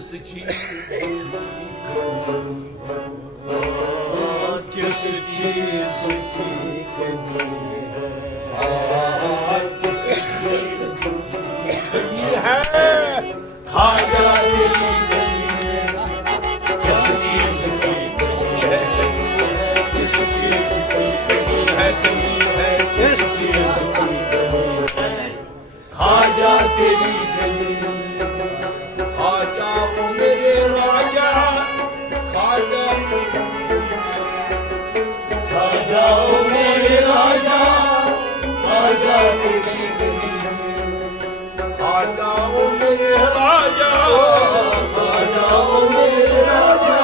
किस चीज किस चीज की कमी है, किस चीज की कमी है, खाजा तेरी गली में किस चीज की कमी है, किस चीज की कमी है, किस चीज की कमी है, खाजा तेरी गली खाजा ओ मेरे राजा, खाजा खाजा ओ मेरे राजा, खाजा तेरी गली खाजा ओ मेरे राजा, खाजा ओ मेरे राजा,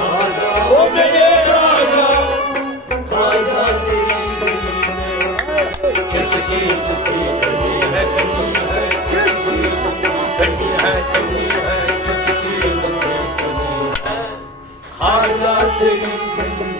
खाजा ओ मेरे राजा, खाजा तेरी गली किस चीज की कमी है, किस चीज की कमी है, किस चीज की कमी है, खाजा तेरी गली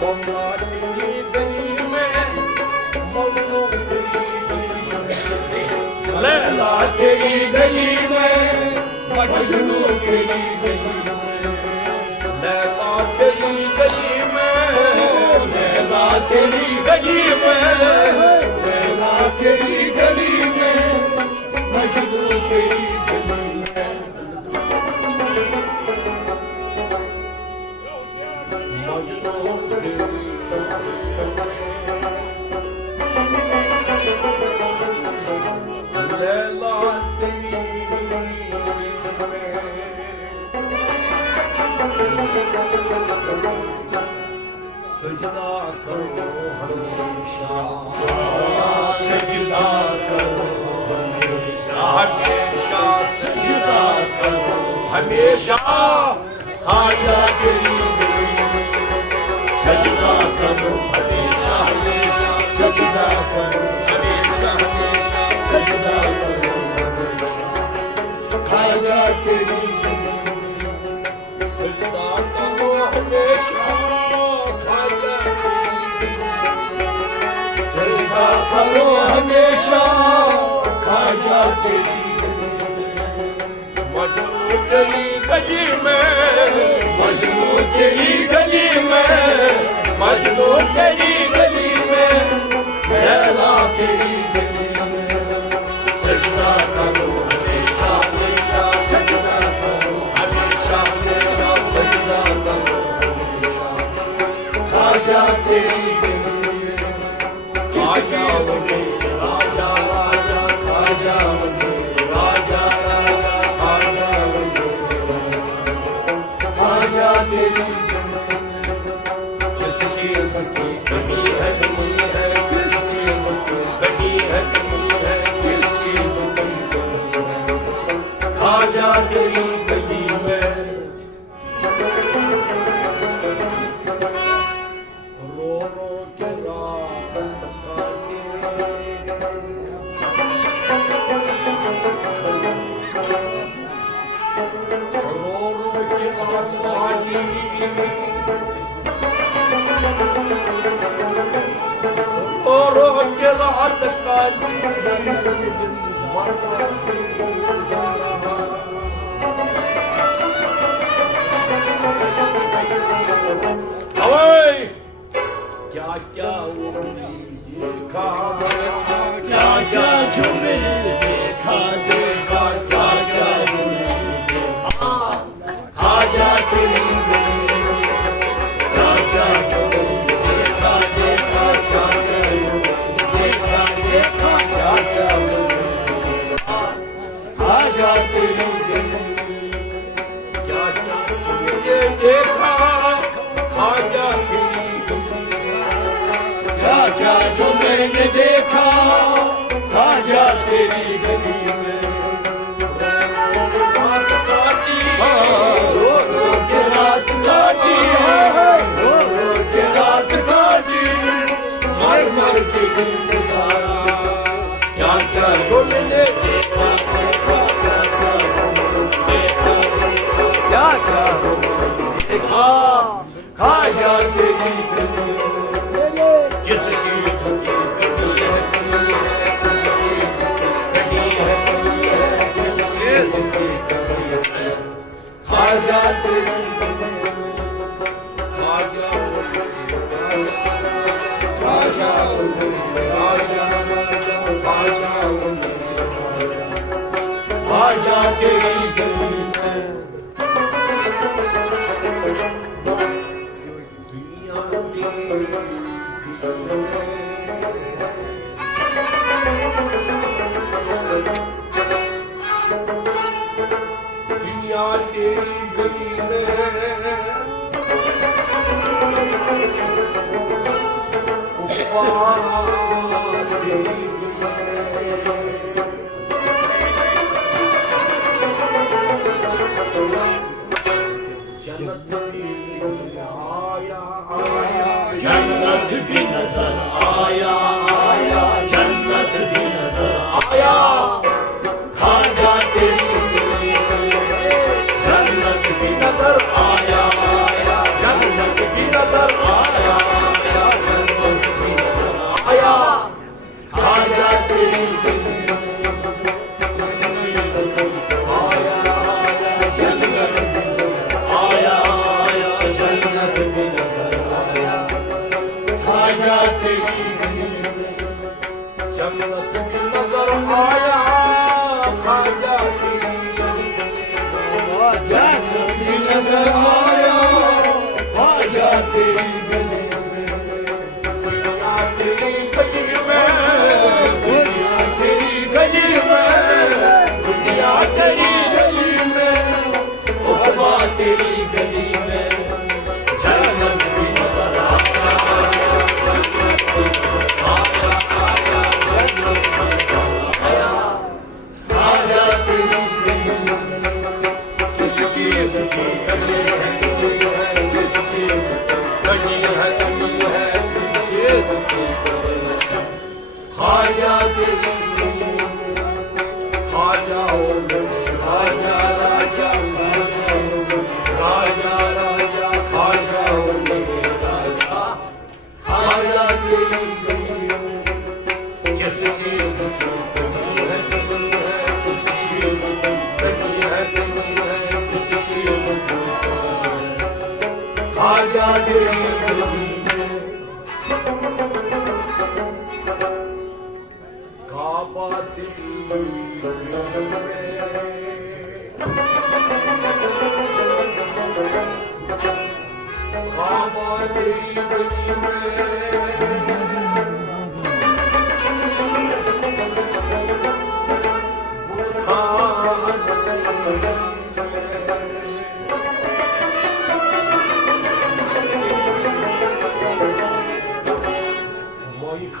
मौला तेरी गली में, मौला तेरी गली में, लैला तेरी गली में, मजनू तेरी गली में, लैला तेरी गली में, लैला तेरी गली में, लैला तेरी गली में, मजनू तेरी गली में, मजनू तेरी लैला तेरी सजदा करो हमेशा, सजदा करो हमेशा, हमेशा सजदा करो हमेशा, खाजा तेरी गली सजदा करो हमेशा, हमेशा सजदा करो हमेशा, हमेशा सजदा करो हमेशा, खाजा तेरी गली सजदा करो हमेशा, खाजा तेरी गली सजदा करो हमेशा, खाजा तेरी मजनू तेरी गली में, मजनू तेरी गली में, मजनू तेरी गली में, लैला तेरी गली में, सजदा करो हमेशा, हमेशा सजदा करो हमेशा, हमेशा सजदा करो हमेशा, खाजा तेरी गली में, खाजा बने राजा, राजा खाजा बने राजा, राजा खाजा बने खाजा तेरी किस चीज की कमी है, किस चीज की कमी है, किस चीज की कमी है, खाजा तेरी गली में रो रो के रात काटे, रो रो के रात काटी, रो के रात काटी, क्या क्या वो देखा, क्या क्या जो मैंने देखा, देखा क्या क्या जो मैंने देखा, खाजा तेरी गली क्या क्या जो मैंने देखा, देखा क्या क्या देखा, देखा क्या क्या खाजा तेरी गली क्या क्या जो मैंने देखा, खाजा तेरी क्या क्या जो मैंने देखा, खाजा तेरी गली में रात काटी, रो रो के रात काटी, रो रो के रात काटी, मर मर के दिल गुजारा, क्या क्या जो मैंने देखा, देखा क्या क्या जो मैंने देखा, खाजा तेरी गली किस चीज की कमी है, किस चीज की कमी है, किस चीज की खाजा तेरी गली में दुनिया तेरी दुनिया तेरी गली में उपवास तेरी जन्नत भी नजर आया आया जन्नत भी नजर आया खाजा तेरी गली में जन्नत भी नजर आया आया जन्नत भी नजर आया आया जन्नत भी नजर आया खाजा तेरी गली में आया आया जन्नत भी नजर आया आया जन्नत भी नजर आया खाजा तेरी गली में जन्नत भी नजर आया खाजा तेरी गली में जन्नत भी नजर आया खाजा तेरी गली में दुनिया तेरी गली में दुनिया तेरी गली में दुनिया तेरी गली में उखबा तेरी गली में जन्नत भी नजर आया खाजा तेरी गली में किस चीज की कमी है किस चीज कमी है किस चीज की खाजा तेरी गली में खाजा खाजा राजा राजा राजा खाजा राजा खाजा तेरी गली में किस चीज की कमी है किस चीज की कमी है किस चीज की खाजा तेरी गली में काबा तेरी गली में काबा तेरी गली में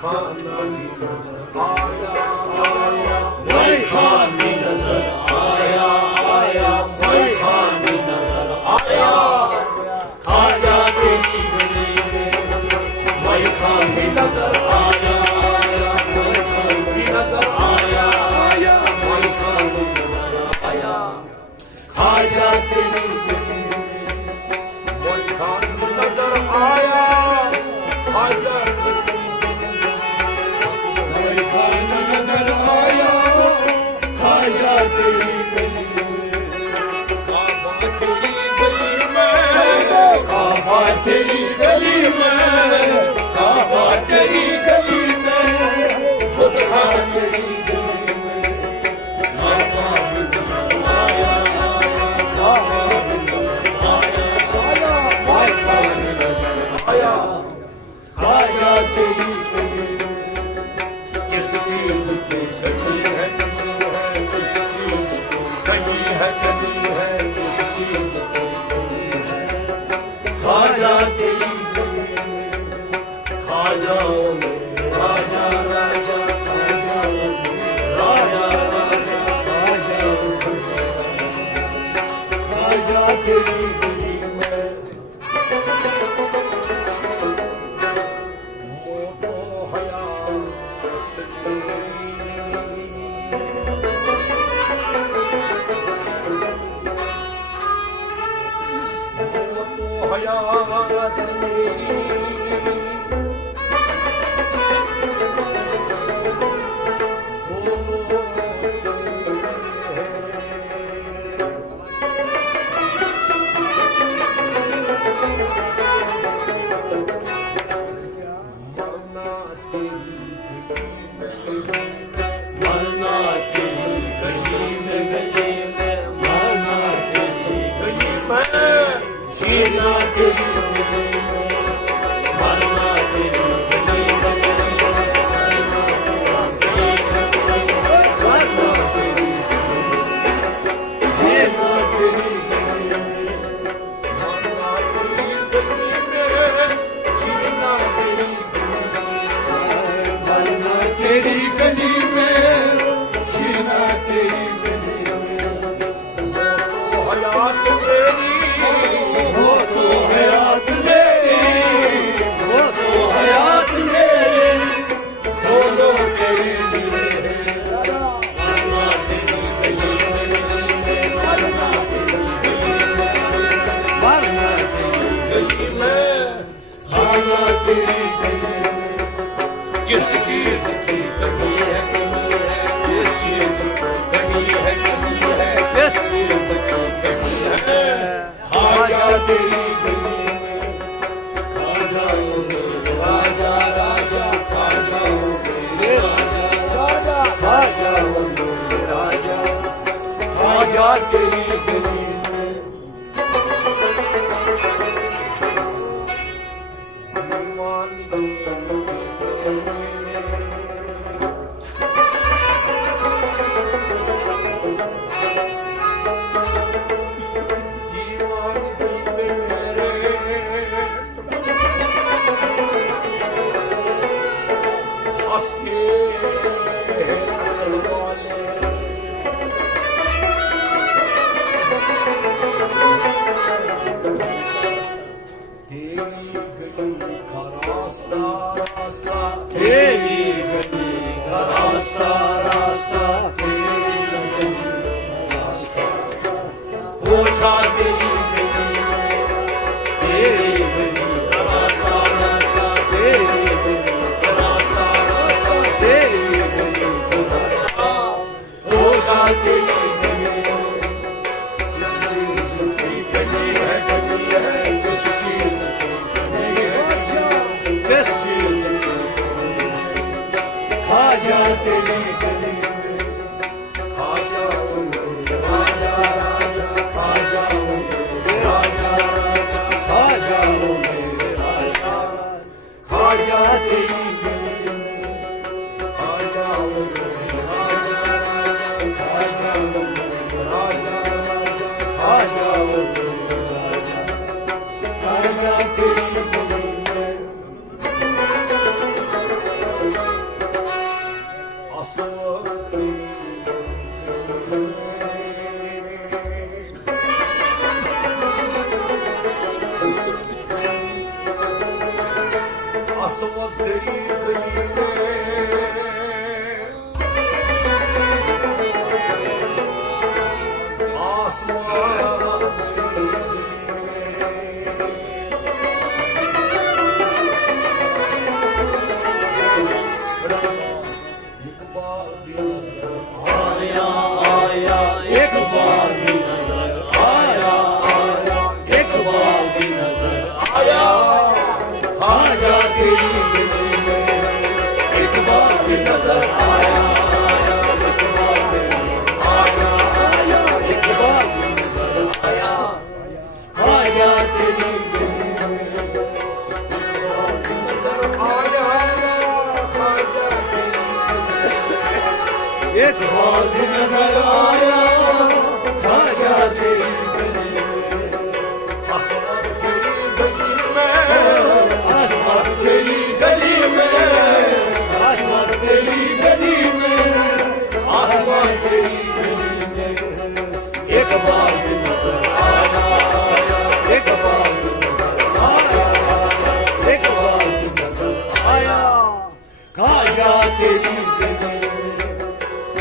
खाना भी नजर आया आया भाई खान भी नजर आया आया भाई खान भी नजर आया खाजा तेरी गली में भाई खान भी नजर आया आया भाई खान भी नजर आया आया भाई खान भी नजर आया खाजा तेरी गली में भाई खान भी नजर आया खाजा खाजा तेरी गली में काबा तेरी गली में काबा तेरी गली में काबा तेरी गली में खुदा तेरी गली में काबा भी नजर आया काबा भी नजर आया खाजा भी नजर आया खाजा तेरी गली में किस चीज की कमी है किस चीज की कमी है किस चीज की खाजा तेरी गली में खाजा राजा राजा खाजा राजा राजा खाजा तेरी गली में मोतो हया हयात तेरी मरना तेरी गली में गली जीना तेरी गली में, मरना तेरी गली में, मरना तेरी गली में, मरना तेरी जीना तेरी गली में, मरना तेरी गली में, जीना तेरी मरना तेरी गली में, जीना तेरी गली में, वो हयात मेरी, वो तो हयात मेरी, वो तो हयात मेरी, दोनों तेरे लिए मरना तेरी गली में, मरना तेरी गली में, मरना तेरी गली में, खाना तेरी गली में, किस चीज की कमी है, किस चीज की कमी है, किस चीज की कमी है, खाजा तेरी गली में, खाजा मेरे राजा राजा, खाजा मेरे राजा राजा, खाजा मेरे राजा, खाजा तेरी गली में, दीवान एक बार भी नजर आया, खाजा तेरी गली में, आसमान तेरी गली में, आसमान तेरी गली में, आसमान तेरी गली में, आसमान तेरी गली में, एक बार भी नजर आया, एक बार भी नजर आया, एक बार भी नजर आया, खाजा तेरी गली में,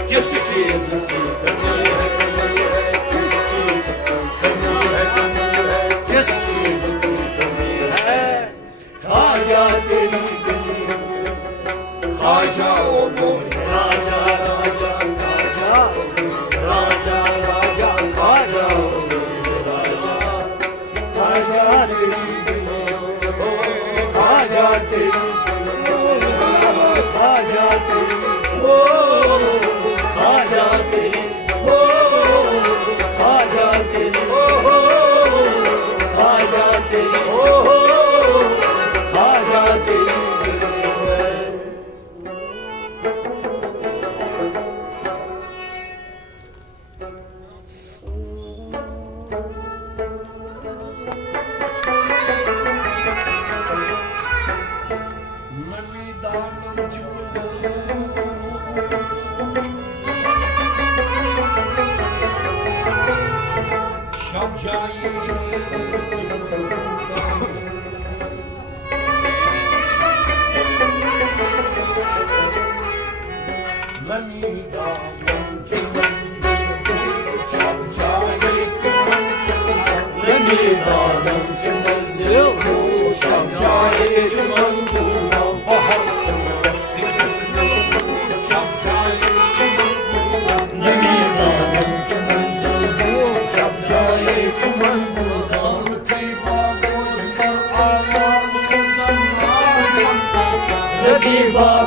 किस चीज की कमी है, किस चीज की कमी है, किस चीज की कमी है, खाजा तेरी गली में, खाजा ओ मोहे राजा राजा, खाजा राजा राजा, खाजा ओ मोहे राजा, खाजा तेरी गली में, खाजा तेरी गली में, खाजा तेरी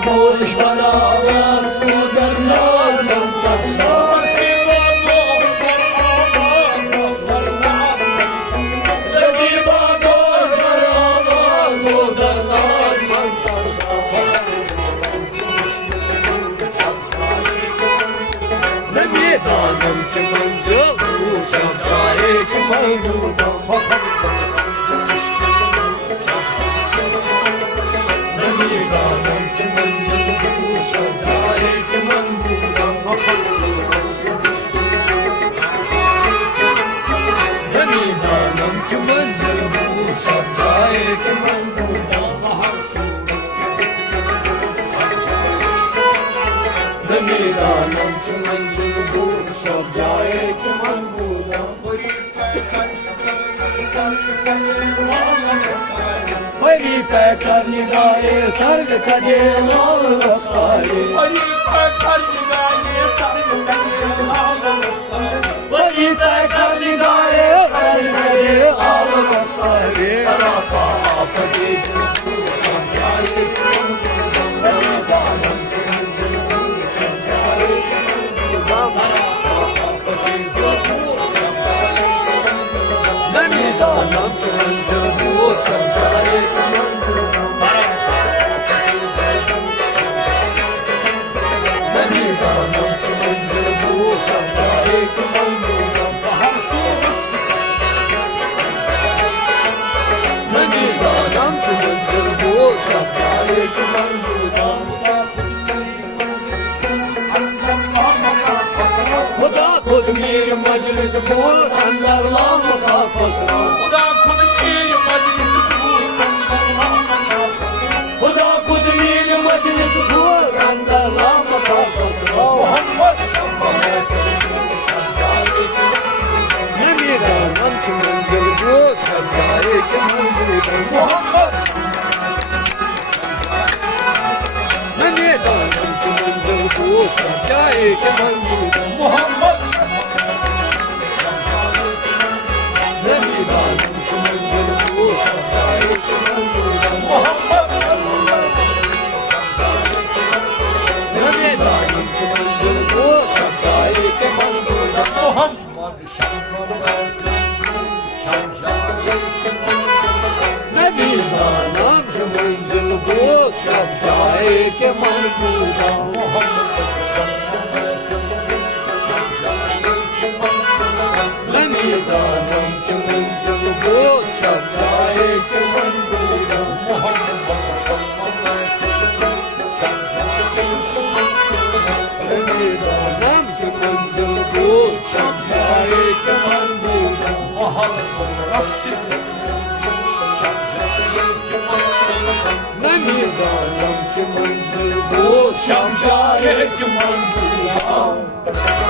Boş beraber modernlerden kaçar. Danım ki manzıl bu şahkâye ki manguda fakat Nemi danım ki manzıl bu şahkâye ki manguda fakat Nemi danım ki manzıl bu şahkâye ki manguda bahar soğuk Nemi danım ki manzıl सब जाए कि मन बूझा बड़ी पैकर निगाहे सर्ग कजे लाल रसारे बड़ी पैकर निगाहे सर्ग कजे लाल रसारे बड़ी पैकर निगाहे सर्ग कजे लाल रसारे सरापा फटे सब जाए कि मन बूझा दानम के मंजिल सब जाए कि मन बूझा Danım ki manzıl bu şahkâye ki manguda Nemi danım ki manzıl bu şahkâye ki manguda bahar soğuk Nemi danım ki manzıl bu şahkâye ki manguda Huda kud mir majlis bul andarla mukafasna Huda kud mir majlis bul andarla mukafasna Huda kud mir majlis bul andarla mukafasna Muhammed sallallahu Nemi danam ki manzil bu şahkâye ki manguda Muhammed Nemi danam ki manzil bu şahkâye ki manguda Muhammed Nemi danım ki manzil bu şahkâye ki manguda Muhammed Nemi danım ki manzil bu şahkâye ki manguda Muhammed Nemi danım ki manzil bu şahkâye ki manguda Muhammed Nemi danım ki manzil bu şahkâye ki manguda Muhammed Nemi danım ki manzil bu şahkâye ki manguda Nemi danım ki manzil bu şahkâye ki manguda